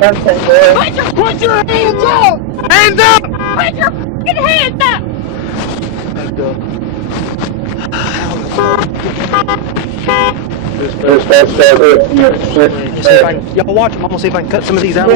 Put your hands up! Hands up! Put your fucking hands up! Y'all watch them. I'm gonna see if I can cut some of these out.